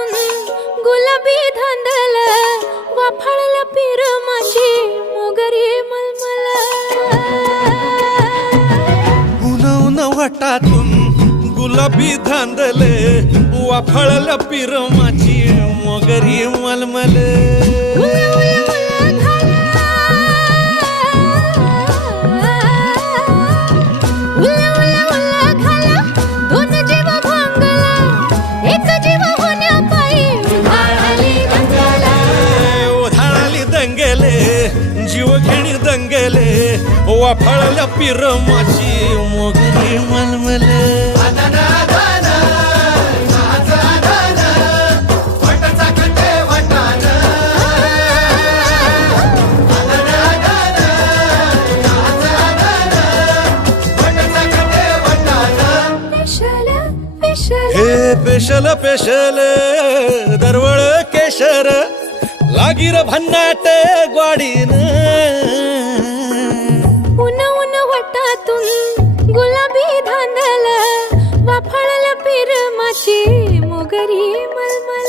वटातून गुलाबी धांदल वाफाळला पिरमाची मोगरी मलमल उन उन वटातून गुलाबी धांदले वाफाळला पिरमाची मोगरी मलमल जीव घेणी दंगले वाफाळल्या पिरमाची मोगरी मलमल हे पेशल पेशल दरवळ केशर लागीर भन्नाट ग्वाडीन उन उन वटातून गुलाबी धांदल वाफाळला पिरमाची मोगरी मलमल